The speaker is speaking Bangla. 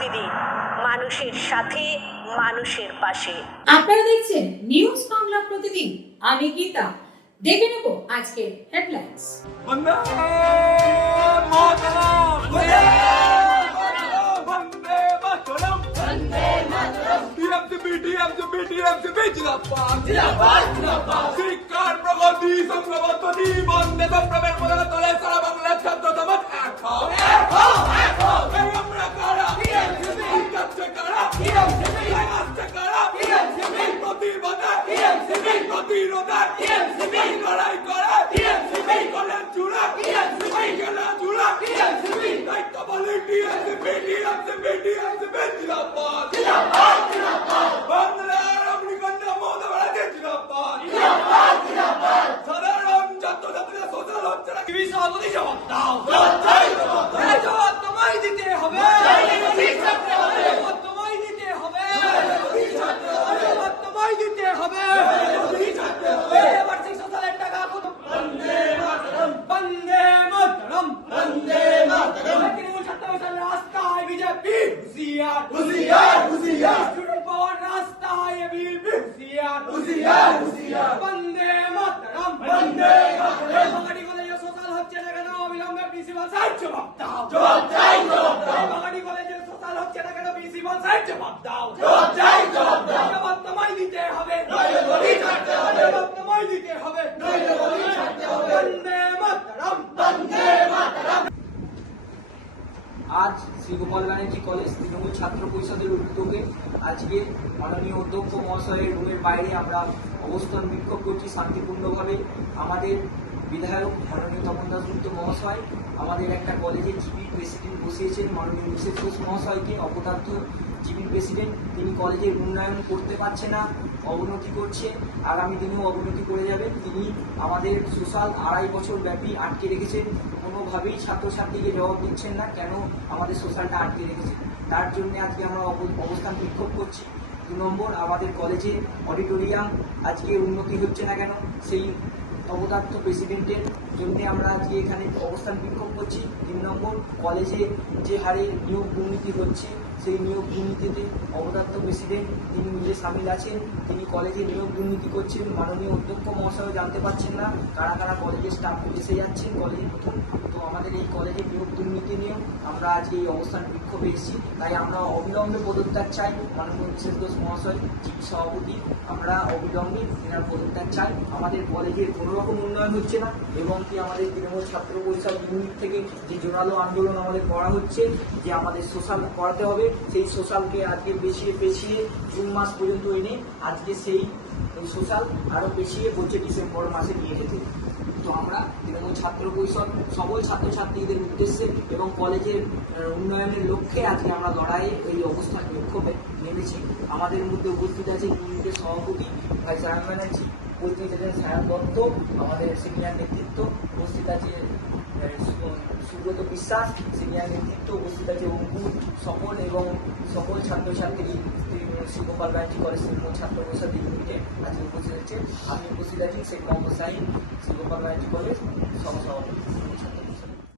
প্রতিদিন মানুষের সাথে, মানুষের পাশে। আপনারা দেখছেন নিউজ বাংলা প্রতিদিন। আমি গীতা। দেখে নেব আজকের হেডলাইন্স। বন্দে মাতরম, বন্দে মাতরম, বন্দে মাতরম। টিএমসিপি জিন্দাবাদ, জিন্দাবাদ, জিন্দাবাদ। শিক্ষার প্রগতি সংগ্রামী বন্দে বিপ্লবের পতাকা তলে সারা বাংলার ছাত্র সমাজ এক হও, এক হও, এক হও। এই আমরা কারা? টিএমসিপি। কাছে কারা? টিএমসিপি। আসছে কারা? টিএমসিপি। প্রতিবাদে টিএমসিপি, প্রতিরোধে টিএমসিপি, লড়াই করে টিএমসিপি, কলেজ জুড়ে টিএমসিপি, খেলা জুড়ে টিএমসিপি, দায়িত্ব বলে টিএমসিপি, টিএমসিপি, টিএমসিপি জিন্দাবাদ, জিন্দাবাদ, জিন্দাবাদ। বাংলার অগ্নিকন্যা মমতা ব্যানার্জি জিন্দাবাদ, জিন্দাবাদ, জিন্দাবাদ। সাধারণ ছাত্রছাত্রীরা সোশ্যাল হচ্ছে না, কি সভাপতি জবাব দাও, জবাব চাই, জবাব দাও। এই জবাব তোমায় দিতে হবে, জবাব তোমায় দিতে হবে, জবাব তোমায় দিতে হবে। এবার 600 টাকা কত? বন্দে মাতরম, বন্দে মাতরম, বন্দে মাতরম। তৃণমূল ছাত্র সংসদের রাস্তায় বিজেপি হুঁশিয়ার, হুঁশিয়ার, হুঁশিয়ার। স্টুডেন্ট পাওয়ার রাস্তায় বিজেপি হুঁশিয়ার, হুঁশিয়ার, হুঁশিয়ার। বন্দে মাতরম, বন্দে মাতরম। বাঙালি কলেজে সোশ্যাল হচ্ছে না কেন? অবিলম্বে প্রিন্সিপাল সাহেব জবাব দাও, জবাব চাই, জবাব দাও। বাঙালি কলেজে সোশ্যাল হচ্ছে না কেন? প্রিন্সিপাল সাহেব জবাব দাও, জবাব চাই, জবাব দাও। জবাব তোমায় দিতে হবে, নইলে গলি ছাড়তে হবে। জবাব তোমায় দিতে হবে, নইলে গলি ছাড়তে হবে। বন্দে মাতরম, বন্দে মাতরম। আজ শ্রী গোপাল ব্যানার্জি কলেজ তৃণমূল ছাত্র পরিষদের উদ্যোগে আজকে মাননীয় অধ্যক্ষ মহাশয়ের রুমের বাইরে আমরা অবস্থান বিক্ষোভ করছি শান্তিপূর্ণভাবে। আমাদের বিধায়ক মাননীয় তপন দাশগুপ্ত মহাশয় আমাদের একটা কলেজের জিপি প্রেসিডেন্ট বসিয়েছেন মাননীয় মিসেস ঘোষ মহাশয়কে, অপদার্থ জিপি প্রেসিডেন্ট। তিনি কলেজের উন্নয়ন করতে পারছে না, অবনতি করছে, আগামী দিনেও অবনতি করে যাবেন। তিনি আমাদের সোশ্যাল 2.5 বছর ব্যাপী আটকে রেখেছেন, কোনোভাবেই ছাত্রছাত্রীকে জবাব দিচ্ছেন না কেন আমাদের সোশ্যালটা আটকে রেখেছেন। তার জন্য আজকে আমরা অবস্থান বিক্ষোভ করছি। 2 নম্বর, আমাদের কলেজে অডিটোরিয়াম আজকে উন্নতি হচ্ছে না কেন, সেই অবদার্থ প্রেসিডেন্টের জন্য আমরা আজকে এখানে অবস্থান বিক্ষোভ করছি। 3 নম্বর, কলেজে যে হারে নিয়োগ দুর্নীতি হচ্ছে সেই নিয়োগ দুর্নীতিতে অবদার্থ প্রেসিডেন্ট তিনি নিজে সামিল আছেন, তিনি কলেজে নিয়োগ দুর্নীতি করছেন। মাননীয় অধ্যক্ষ মহাশয় জানতে পারছেন না কারা কারা কলেজের স্টাফ এসে যাচ্ছেন কলেজে নতুন। তো আমাদের এই কলেজে নিয়োগ দুর্নীতি নিয়েও আমরা আজকে এই অবস্থান বিক্ষোভে এসেছি। তাই আমরা অবিলম্বে পদত্যাগ চাই মাননীয় মিসেস ঘোষ মহাশয় জিপি সভাপতি, আমরা অবিলম্বে এনার পদত্যাগ চাই। আমাদের কলেজের কোনো রকম উন্নয়ন হচ্ছে না এবং কি আমাদের তৃণমূল ছাত্র পরিষদ ইউনিট থেকে যে জোরালো আন্দোলন আমাদের করা হচ্ছে যে আমাদের সোশ্যাল করাতে হবে, সেই সোশ্যালকে আজকে পেছিয়ে জুন মাস পর্যন্ত এনে আজকে সেই সোশ্যাল আরও পেছিয়ে বলছে ডিসেম্বর মাসে নিয়ে যেতে। তো আমরা তৃণমূল ছাত্র পরিষদ সকল ছাত্রছাত্রীদের উদ্দেশ্যে এবং কলেজের উন্নয়নের লক্ষ্যে আজকে আমরা লড়াইয়ে এই অবস্থান বিক্ষোভে নেমেছি। আমাদের মধ্যে উপস্থিত আছে ইউনিটের সভাপতি ভাই সায়ন ব্যানার্জি, উপস্থিত আছেন সায়ন দত্ত আমাদের সিনিয়র নেতৃত্ব, উপস্থিত আছে সুব্রত বিশ্বাস সিনিয়র নেতৃত্ব, উপস্থিত আছে অঙ্কুর সকল এবং সকল ছাত্রছাত্রী শ্রী গোপাল ব্যানার্জি কলেজ তৃণমূল ছাত্র পরিষদ ইউনিটে আজকে উপস্থিত আছে। আমি উপস্থিত আছি শেখ মোহাম্মদ সাহিদ শ্রী গোপাল ব্যানার্জি কলেজ সহসভাপতি।